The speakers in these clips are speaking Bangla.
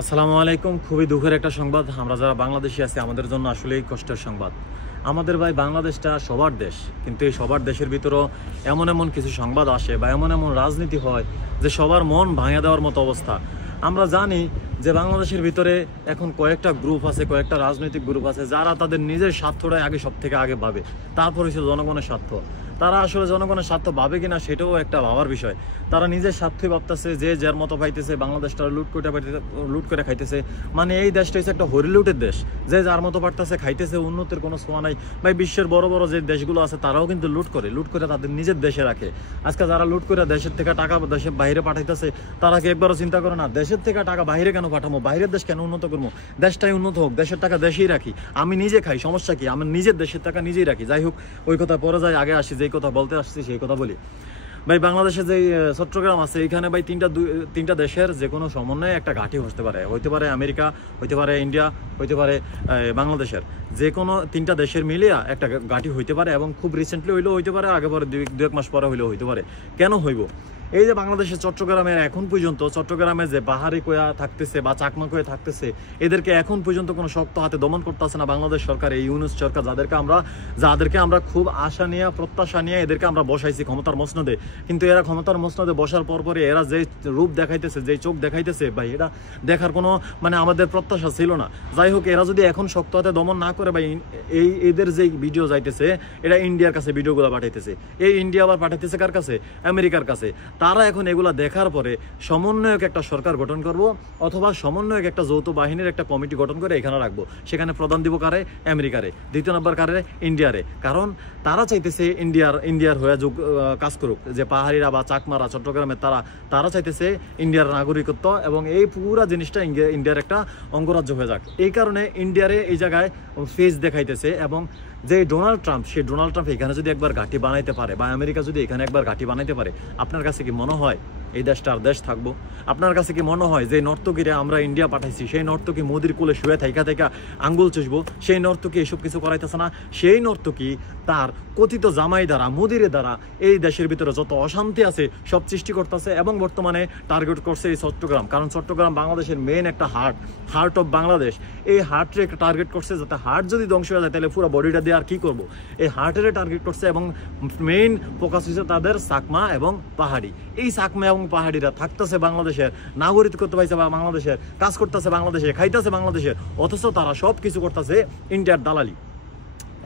আসসালামু আলাইকুম। খুবই দুঃখের একটা সংবাদ, আমরা যারা বাংলাদেশি আছি আমাদের জন্য আসলেই কষ্টের সংবাদ। আমাদের ভাই বাংলাদেশটা সবার দেশ, কিন্তু এই সবার দেশের ভিতরেও এমন এমন কিছু সংবাদ আসে বা এমন এমন রাজনীতি হয় যে সবার মন ভাঙে দেওয়ার মতো অবস্থা। আমরা জানি যে বাংলাদেশের ভিতরে এখন কয়েকটা গ্রুপ আছে, কয়েকটা রাজনৈতিক গ্রুপ আছে যারা তাদের নিজের স্বার্থটাই আগে সব থেকে আগে ভাবে, তারপর হচ্ছে জনগণের স্বার্থ। তারা আসলে জনগণের স্বার্থ ভাবে কিনা সেটাও একটা ভাবার বিষয়। তারা নিজের স্বার্থই ভাবতেছে, যে যার মতো পাইতেছে, বাংলাদেশটা লুট করে খাইতেছে। মানে এই দেশটা হচ্ছে একটা হরিলুটের দেশ, যে যার মতো পারতেছে খাইতেছে, উন্নতির কোনো ছোঁয়া নাই। ভাই বিশ্বের বড় বড় যে দেশগুলো আছে তারাও কিন্তু লুট করে তাদের নিজের দেশে রাখে। আজকে যারা লুট করে দেশের থেকে টাকা দেশের বাইরে পাঠাইতেছে, তারা কি একবারও চিন্তা করে না দেশের থেকে টাকা বাইরে কেন পাঠাবো, বাইরের দেশ কেন উন্নত করবো? দেশটাই উন্নত হোক, দেশের টাকা দেশেই রাখি, আমি নিজে খাই, সমস্যা কি? আমি নিজের দেশের টাকা নিজেই রাখি। যাই হোক, ওই কথা পরে যাই, আগে আসি, যেই কথা বলতে আসছি সেই কথা বলি। ভাই বাংলাদেশে যে চট্টগ্রাম আছে, এইখানে ভাই তিনটা দেশের যে কোনো সমন্বয়ে একটা ঘাঁটি হইতে পারে আমেরিকা, হইতে পারে ইন্ডিয়া, হইতে পারে বাংলাদেশের যে কোনো তিনটা দেশের মিলিয়া একটা ঘাঁটি হইতে পারে, এবং খুব রিসেন্টলি হইলেও হইতে পারে, আগে পরে দু এক মাস পরে হইলেও হইতে পারে। কেন হইব? এই যে বাংলাদেশের চট্টগ্রামের এখন পর্যন্ত চট্টগ্রামে যে পাহাড়ি কোয়া থাকতেছে বা চাকমা কোয়া থাকতেছে, এদেরকে এখন পর্যন্ত কোনো শক্ত হাতে দমন করতেছে না বাংলাদেশ সরকার, এই ইউনূস সরকার, যাদেরকে আমরা খুব আশা নিয়ে প্রত্যাশা নিয়ে এদেরকে আমরা বসাইছি ক্ষমতার মসনদে। কিন্তু এরা ক্ষমতার মসনদে বসার পরে এরা যে রূপ দেখাইতেছে, যে চোখ দেখাইতেছে, ভাই এটা দেখার কোনো আমাদের প্রত্যাশা ছিল না। যাই হোক, এরা যদি এখন শক্ত হাতে দমন না করে, ভাই এদের যে ভিডিও যাইতেছে, এটা ইন্ডিয়ার কাছে ভিডিওগুলো পাঠাইতেছে। এই ইন্ডিয়া আবার পাঠাইতেছে কার কাছে? আমেরিকার কাছে। তারা এখন এগুলা দেখার পরে সমন্বয়ক একটা সরকার গঠন করব, অথবা সমন্বয়ক একটা যৌথ বাহিনীর একটা কমিটি গঠন করে এখানে রাখবো। সেখানে প্রধান দিব কারে? আমেরিকারে। দ্বিতীয় নম্বর কারে? ইন্ডিয়ারে। কারণ তারা চাইতেছে ইন্ডিয়ার হয়ে কাজ করুক, যে পাহাড়িরা বা চাকমারা চট্টগ্রামের তারা চাইতেছে ইন্ডিয়ার নাগরিকত্ব, এবং এই পুরা জিনিসটা ইন্ডিয়ার একটা অঙ্গরাজ্য হয়ে যাক। এই কারণে ইন্ডিয়ারে এই জায়গায় ফেস দেখাইতেছে। এবং যে ডোনাল্ড ট্রাম্প, সেই ডোনাল্ড ট্রাম্প এখানে যদি একবার ঘাঁটি বানাইতে পারে, বা আমেরিকা যদি এখানে একবার ঘাঁটি বানাইতে পারে, আপনার কাছে কি মনে হয় এই দেশটা আর দেশ থাকবো? আপনার কাছে কি মনে হয় যে নর্তকীরা আমরা ইন্ডিয়া পাঠাইছি, সেই নর্তকী মোদির কোলে শুয়ে থাইকা আঙ্গুল চুষবো? সেই নর্তকী এসব কিছু করাইতেছে না। সেই নর্তকী তার কথিত জামাই দ্বারা, মোদির দ্বারা এই দেশের ভিতরে যত অশান্তি আছে সব সৃষ্টি করতেছে, এবং বর্তমানে টার্গেট করছে এই চট্টগ্রাম। কারণ চট্টগ্রাম বাংলাদেশের মেইন একটা হার্ট অফ বাংলাদেশ। এই হার্টে একটা টার্গেট করছে, যাতে হার্ট যদি ধ্বংস হয়ে যায় তাহলে পুরো বডিটা দিয়ে আর কি করবো? এই হার্টের টার্গেট করছে, এবং মেইন ফোকাস হচ্ছে তাদের চাকমা এবং পাহাড়ি। এই চাকমা এবং পাহাড়িরা থাকতেছে বাংলাদেশের, নাগরিকত্ব পাইছে বা বাংলাদেশের, কাজ করতেছে বাংলাদেশে, খাইতেছে বাংলাদেশের, অথচ তারা সব কিছু করতেছে ইন্ডিয়ার দালালি।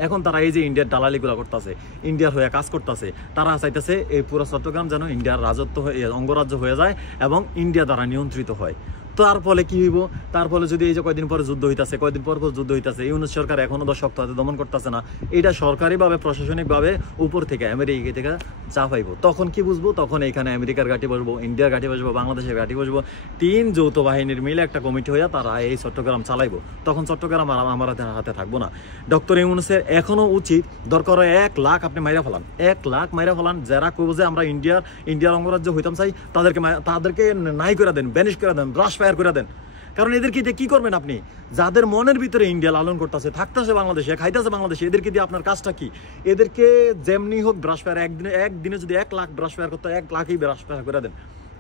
এখন তারা এই যে ইন্ডিয়ার দালালিগুলা করতেছে, ইন্ডিয়ার হয়ে কাজ করতেছে, তারা চাইতেছে এই পুরো চট্টগ্রাম যেন ইন্ডিয়ার রাজত্ব অঙ্গরাজ্য হয়ে যায় এবং ইন্ডিয়া দ্বারা নিয়ন্ত্রিত হয়। তার ফলে কি হইব? তার ফলে যদি এই যে কয়দিন পরে যুদ্ধ হইতাছে, কয়দিন পর যুদ্ধ হইতাছে, ইউনূস সরকার এখনো শক্ত হাতে দমন করতেছে না, এটা সরকারিভাবে প্রশাসনিকভাবে উপর থেকে আমেরিকা থেকে চাপাইব, তখন কি বুঝবো? তখন এখানে আমেরিকার ঘাঁটি বসবো, ইন্ডিয়ার ঘাঁটি বসবো, বাংলাদেশের ঘাঁটি বসবো, তিন যৌথ বাহিনীর মিলে একটা কমিটি হইয়া তারা এই চট্টগ্রাম চালাইবো। তখন চট্টগ্রাম আর আমার হাতে থাকবো না। ডক্টর ইউনূসের এখনো উচিত, দরকার হয় 1 লাখ আপনি মাইরা ফেলান, 1 লাখ মাইরা ফেলান। যারা কইবো যে আমরা ইন্ডিয়ার অঙ্গরাজ্য হইতাম চাই, তাদেরকে নাই করে দেন, ব্যানিশ করে দেন, ব্রাশ ফায়ার করে দেন। কারণ এদেরকে দিয়ে কি করবেন আপনি? যাদের মনের ভিতরে ইন্ডিয়া লালন করতেছে, থাকতেছে বাংলাদেশে, খাইতেছে বাংলাদেশে, এদেরকে দিয়ে আপনার কাজটা কি? এদেরকে যেমনি হোক ব্রাশ ফায়ার, একদিনে যদি 1 লাখ ব্রাশ ফায়ার করতে, 1 লাখই ব্রাশ ফায়ার করে দেন।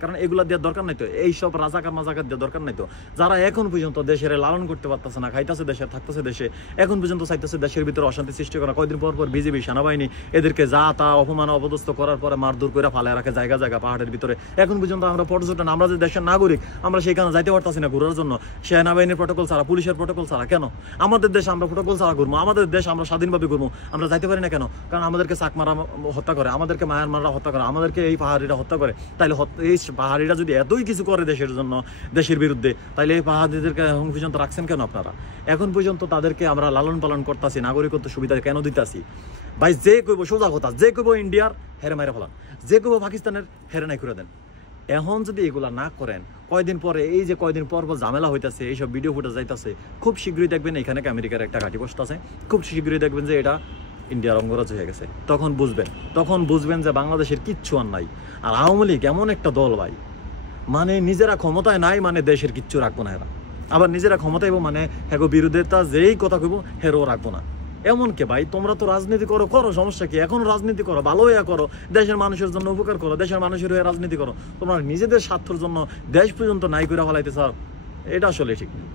কারণ এগুলা দেওয়ার দরকার নাই তো, এইসব রাজাকার মাজাকার দেওয়ার দরকার নাই তো। যারা এখন পর্যন্ত দেশের লালন করতে পারতেছে না, খাইতেছে দেশে, থাকতেছে দেশে, এখন পর্যন্ত চাইতেছে দেশের ভিতরে অশান্তি সৃষ্টি করা। কয়েকদিন পর বিজেপি সেনাবাহিনী এদেরকে যা তা অপমান অপদস্থ করার পরে মারধর করে ফালায় রাখে জায়গা পাহাড়ের ভিতরে। এখন পর্যন্ত আমরা পর্যটন, আমরা যে দেশের নাগরিক, আমরা সেখানে যাইতে পারতাছি না ঘুরার জন্য, সেনাবাহিনীর প্রটোকল ছাড়া, পুলিশের প্রটোকল ছাড়া। কেন? আমাদের দেশে আমরা প্রটোকল ছাড়া ঘুরবো, আমাদের দেশ আমরা স্বাধীনভাবে ঘুরবো, আমরা যাইতে পারি না কেন? কারণ আমাদেরকে চাকমারা হত্যা করে, আমাদেরকে মায়ানমাররা হত্যা করে, আমাদেরকে এই পাহাড়িরা হত্যা করে। তাইলে এই পাহাড়িরা যদি এতই কিছু করে দেশের জন্য, দেশের বিরুদ্ধে, তাইলে এই পাহাড়িদেরকে এখন পর্যন্ত রাখছেন কেন আপনারা? এখন পর্যন্ত তাদেরকে আমরা লালন পালন করতেছি, নাগরিকত্ব সুবিধা কেন দিতেছি? ভাই যে কইব, সোজা কথা, যে কইব ইন্ডিয়ার, হেরে মাইরা ফেলান, যে কইব পাকিস্তানের, হেরে নাই করে দেন। এখন যদি এগুলা না করেন, কয়দিন পরে এই যে কয়দিন পর ঝামেলা হইতেছে, এইসব ভিডিও ফুটেজ যাইতেছে, খুব শীঘ্রই দেখবেন এখানে আমেরিকার একটা ঘাঁটি বসতেছে, খুব শীঘ্রই দেখবেন যে এটা ইন্ডিয়ার অঙ্গরাজ্য হয়ে গেছে। তখন বুঝবেন যে বাংলাদেশের কিচ্ছু আর নাই। আর আওয়ামী লীগ এমন একটা দল ভাই, নিজেরা ক্ষমতায় নাই, দেশের কিচ্ছু রাখবো না এরা। আবার নিজেরা ক্ষমতায় হ্যাগো বিরোধিতা যেই কথা কইব হেরও রাখবো না। এমন কে ভাই? তোমরা তো রাজনীতি করো, সমস্যা কি? এখন রাজনীতি করো, ভালো হইয়া করো, দেশের মানুষের জন্য উপকার করো, দেশের মানুষের হয়ে রাজনীতি করো। তোমরা নিজেদের স্বার্থের জন্য দেশ পর্যন্ত নাই করে ফেলাইতে চাও, এটা আসলে ঠিক না।